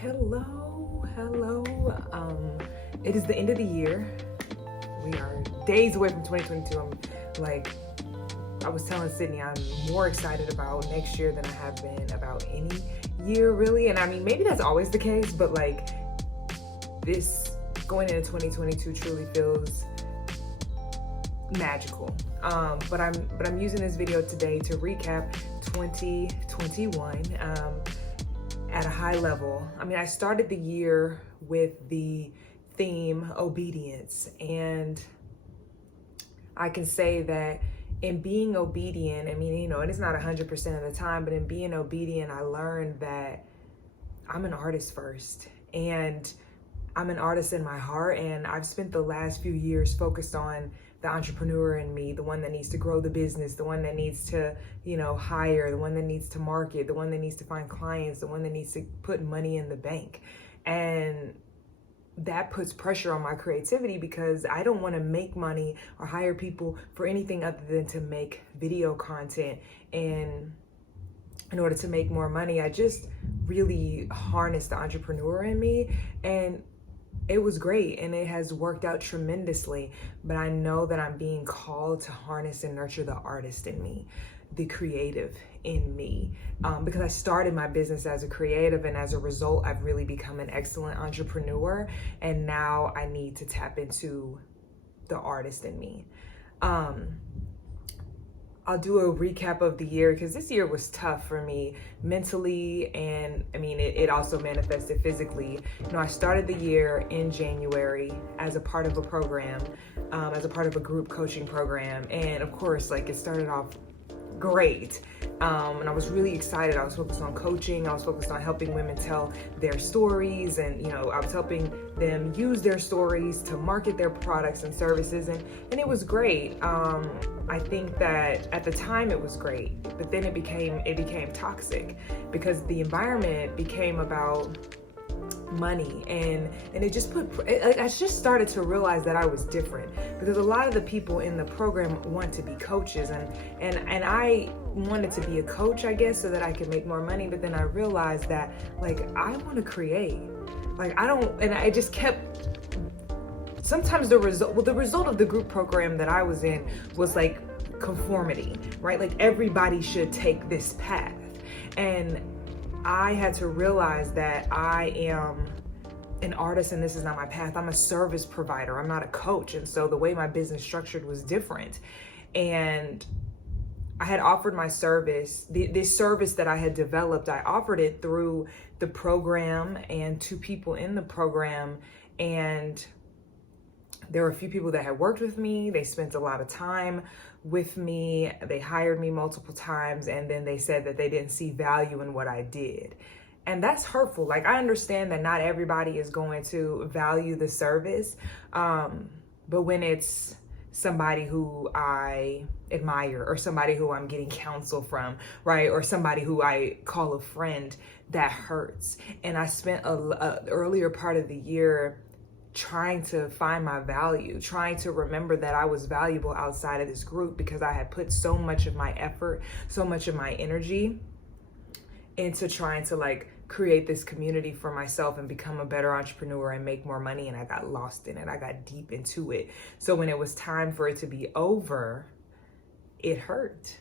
Hello. It is the end of the year. We are days away from 2022. I was telling Sydney, I'm more excited about next year than I have been about any year, really. And I mean, maybe that's always the case, but like this going into 2022 truly feels magical. But I'm using this video today to recap 2021 at a high level. I mean, I started the year with the theme obedience, and I can say that in being obedient, I mean, you know, and it's not 100% of the time, but in being obedient, I learned that I'm an artist first, and I'm an artist in my heart. And I've spent the last few years focused on the entrepreneur in me, the one that needs to grow the business, the one that needs to, hire, the one that needs to market, the one that needs to find clients, the one that needs to put money in the bank. And that puts pressure on my creativity because I don't want to make money or hire people for anything other than to make video content. And in order to make more money, I just really harnessed the entrepreneur in me, and it was great and it has worked out tremendously. But I know that I'm being called to harness and nurture the artist in me, the creative in me, because I started my business as a creative, and as a result, I've really become an excellent entrepreneur. And now I need to tap into the artist in me. I'll do a recap of the year because this year was tough for me mentally, and I mean, it also manifested physically. I started the year in January as a part of a program, as a part of a group coaching program. And of course, it started off great. And I was really excited. I was focused on coaching. I was focused on helping women tell their stories. And, I was helping them use their stories to market their products and services. And it was great. I think that at the time it was great, but then it became toxic because the environment became about money, and it just I just started to realize that I was different, because a lot of the people in the program want to be coaches, and I wanted to be a coach, I guess, so that I could make more money. But then I realized that I want to create, and I just kept, sometimes the result of the group program that I was in was conformity, right? Everybody should take this path. And I had to realize that I am an artist and this is not my path. I'm a service provider. I'm not a coach. And so the way my business structured was different. And I had offered my service, this service that I had developed, I offered it through the program and to people in the program. And there were a few people that had worked with me. They spent a lot of time with me. They hired me multiple times, and then they said that they didn't see value in what I did. And that's hurtful. I understand that not everybody is going to value the service, but when it's somebody who I admire, or somebody who I'm getting counsel from, right? Or somebody who I call a friend, that hurts. And I spent a earlier part of the year trying to find my value, trying to remember that I was valuable outside of this group, because I had put so much of my effort, so much of my energy into trying to create this community for myself and become a better entrepreneur and make more money. And I got lost in it. I got deep into it. So when it was time for it to be over, it hurt.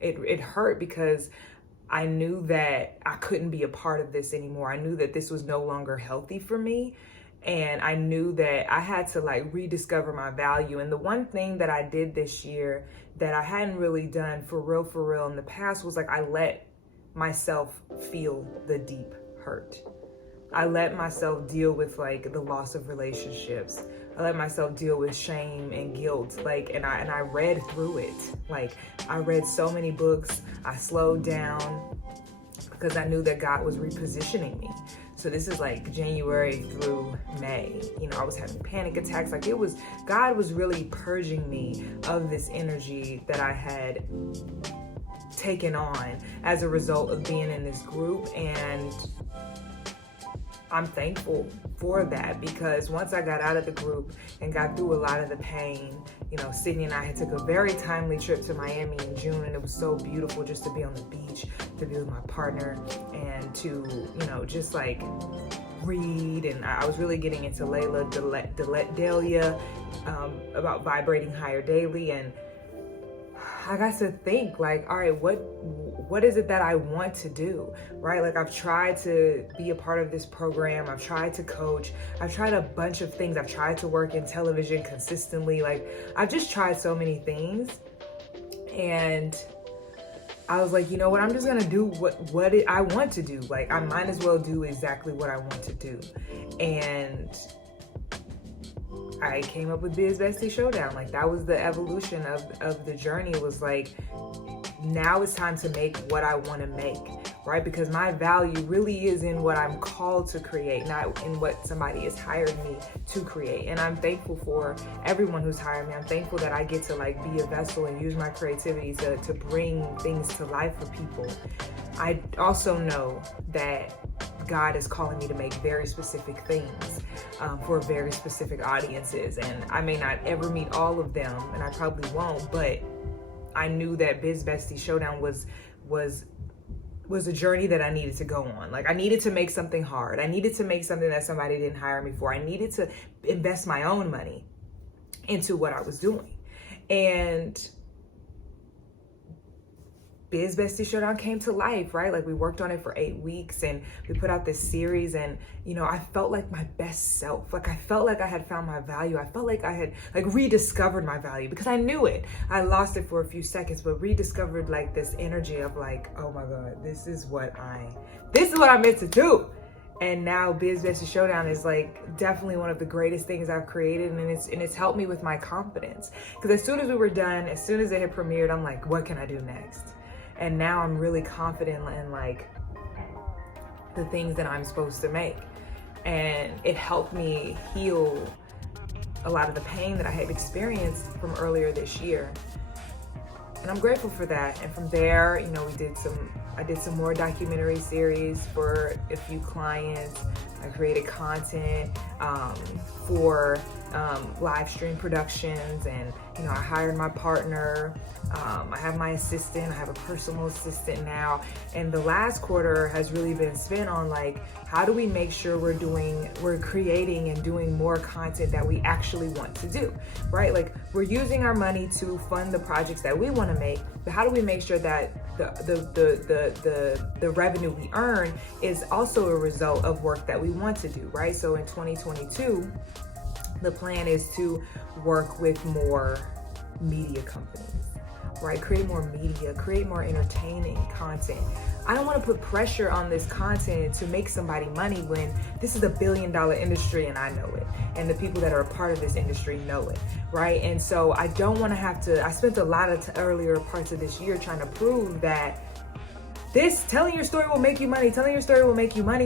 It hurt because I knew that I couldn't be a part of this anymore. I knew that this was no longer healthy for me. And I knew that I had to rediscover my value. And the one thing that I did this year that I hadn't really done for real in the past was I let myself feel the deep hurt. I let myself deal with the loss of relationships. I let myself deal with shame and guilt. And I read through it. I read so many books. I slowed down because I knew that God was repositioning me. So this is January through May. I was having panic attacks. God was really purging me of this energy that I had taken on as a result of being in this group. And I'm thankful for that, because once I got out of the group and got through a lot of the pain, Sydney and I had took a very timely trip to Miami in June, and it was so beautiful just to be on the beach, to be with my partner, and to, just like read. And I was really getting into Layla Delia about vibrating higher daily. And I got to think, like, all right, what is it that I want to do, right? Like, I've tried to be a part of this program. I've tried to coach. I've tried a bunch of things. I've tried to work in television consistently. Like, I've just tried so many things. And I was like, you know what? I'm just going to do what I want to do. Like, I might as well do exactly what I want to do. And I came up with Biz Bestie Showdown. Like, that was the evolution of the journey. It was like, now it's time to make what I want to make, right? Because my value really is in what I'm called to create, not in what somebody has hired me to create. And I'm thankful for everyone who's hired me. I'm thankful that I get to like be a vessel and use my creativity to bring things to life for people. I also know that God is calling me to make very specific things for very specific audiences. And I may not ever meet all of them, and I probably won't, but I knew that Biz Bestie Showdown was a journey that I needed to go on. Like, I needed to make something hard. I needed to make something that somebody didn't hire me for. I needed to invest my own money into what I was doing. And Biz Bestie Showdown came to life, right? Like, we worked on it for 8 weeks and we put out this series, and, I felt like my best self. Like, I felt like I had found my value. I felt like I had like rediscovered my value, because I knew it. I lost it for a few seconds, but rediscovered like this energy of like, oh my God, this is what I'm meant to do. And now Biz Bestie Showdown is like definitely one of the greatest things I've created, and it's helped me with my confidence. Because as soon as we were done, as soon as it had premiered, I'm like, what can I do next? And now I'm really confident in like the things that I'm supposed to make. And it helped me heal a lot of the pain that I had experienced from earlier this year. And I'm grateful for that. And from there, I did some more documentary series for a few clients. I created content for live stream productions, and I hired my partner. I have my assistant. I have a personal assistant now. And the last quarter has really been spent on like, how do we make sure we're creating and doing more content that we actually want to do, right? Like, we're using our money to fund the projects that we want to make, but how do we make sure that the revenue we earn is also a result of work that we want to do, right? So in 2022, the plan is to work with more media companies, right? Create more media, create more entertaining content. I don't want to put pressure on this content to make somebody money when this is a $1 billion industry and I know it. And the people that are a part of this industry know it, right? And so I don't want to have to, I spent a lot of earlier parts of this year trying to prove that telling your story will make you money,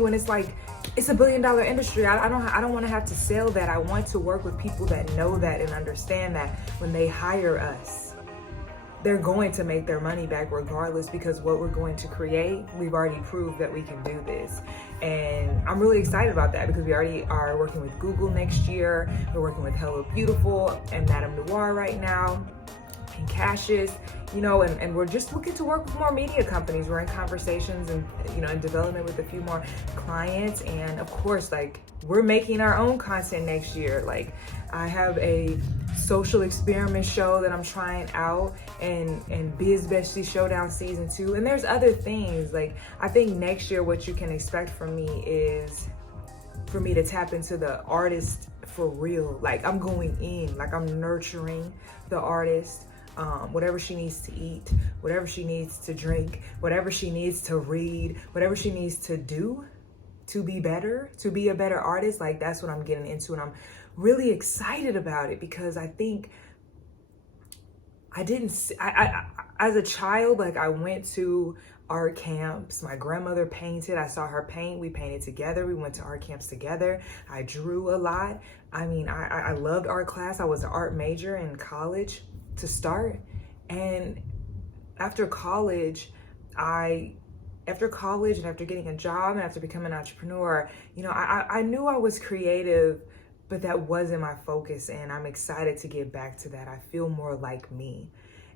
when it's like, it's a $1 billion industry. I don't want to have to sell that. I want to work with people that know that and understand that when they hire us, they're going to make their money back regardless, because what we're going to create, we've already proved that we can do this. And I'm really excited about that, because we already are working with Google next year. We're working with Hello Beautiful and Madame Noir right now, and Cassius, and we're just looking to work with more media companies. We're in conversations and, in development with a few more clients. And of course, like, we're making our own content next year. Like, I have a social experiment show that I'm trying out, and Biz Bestie Showdown season 2. And there's other things. Like, I think next year what you can expect from me is for me to tap into the artist for real. Like, I'm going in, like, I'm nurturing the artist. Whatever she needs to eat, whatever she needs to drink, whatever she needs to read, whatever she needs to do to be better, to be a better artist. Like, that's what I'm getting into. And I'm really excited about it, because I think I as a child, like, I went to art camps. My grandmother painted. I saw her paint. We painted together. We went to art camps together. I drew a lot. I mean, I loved art class. I was an art major in college to start. And after college, I after college and after getting a job and after becoming an entrepreneur, I knew I was creative, but that wasn't my focus. And I'm excited to get back to that. I feel more like me.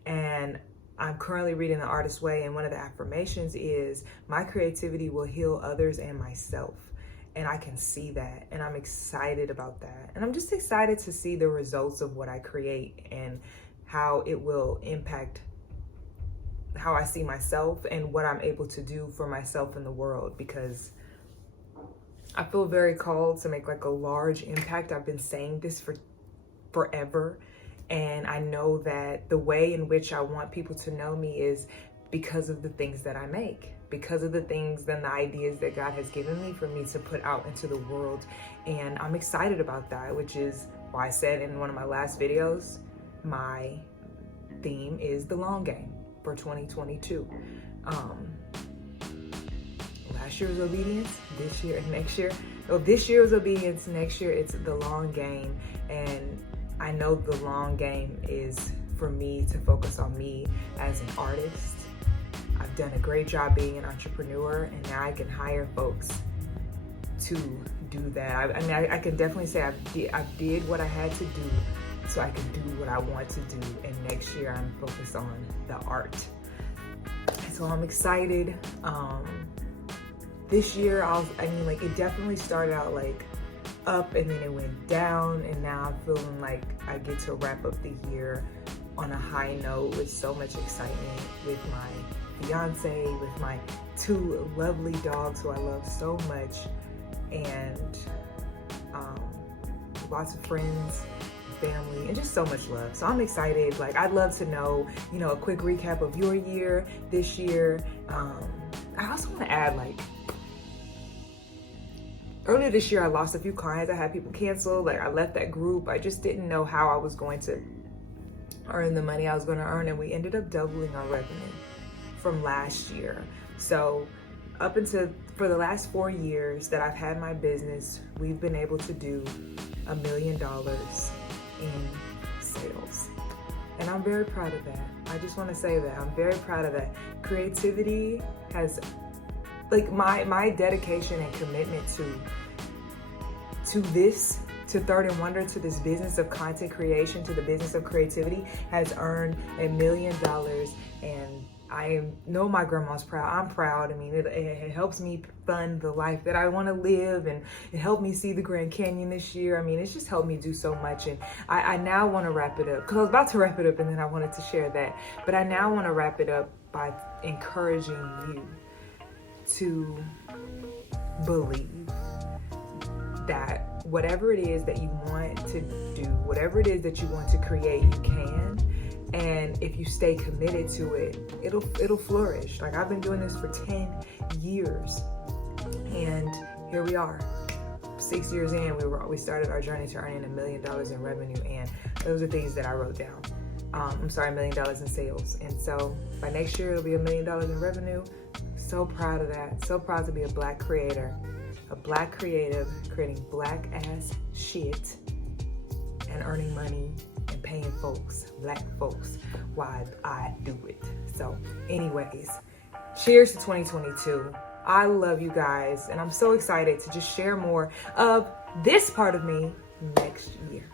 And I'm currently reading The Artist's Way. And one of the affirmations is, my creativity will heal others and myself. And I can see that. And I'm excited about that. And I'm just excited to see the results of what I create and how it will impact how I see myself and what I'm able to do for myself in the world, because I feel very called to make like a large impact. I've been saying this for forever. And I know that the way in which I want people to know me is because of the things that I make, because of the things and the ideas that God has given me for me to put out into the world. And I'm excited about that, which is why I said in one of my last videos, my theme is the long game for 2022. Last year was obedience, this year and next year. Oh, this year was obedience, next year it's the long game. And I know the long game is for me to focus on me as an artist. I've done a great job being an entrepreneur, and now I can hire folks to do that. I can definitely say I did what I had to do so I can do what I want to do. And next year I'm focused on the art. So I'm excited. This year, it definitely started out like up and then it went down, and now I'm feeling like I get to wrap up the year on a high note with so much excitement with my fiance, with my 2 lovely dogs who I love so much, and lots of friends, family, and just so much love. So I'm excited. Like, I'd love to know, a quick recap of your year this year. I also want to add, earlier this year, I lost a few clients. I had people cancel. I left that group. I just didn't know how I was going to earn the money I was going to earn. And we ended up doubling our revenue from last year. So for the last 4 years that I've had my business, we've been able to do $1 million in sales. And I'm very proud of that. I just want to say that I'm very proud of that. Creativity has, my dedication and commitment to Third and Wonder, to this business of content creation, to the business of creativity, has earned $1 million. And I know my grandma's proud. I'm proud. I mean, it helps me fund the life that I want to live, and it helped me see the Grand Canyon this year. I mean, it's just helped me do so much. And I now want to wrap it up, because I was about to wrap it up and then I wanted to share that. But I now want to wrap it up by encouraging you to believe that whatever it is that you want to do, whatever it is that you want to create, you can. And if you stay committed to it, it'll flourish. I've been doing this for 10 years, and here we are. 6 years in, we started our journey to earning $1 million in revenue, and those are things that I wrote down. $1 million in sales. And so by next year, it'll be $1 million in revenue. So proud of that. So proud to be a Black creator, a Black creative, creating Black ass shit and earning money and paying folks, Black folks, while I do it. So anyways, cheers to 2022. I love you guys, and I'm so excited to just share more of this part of me next year.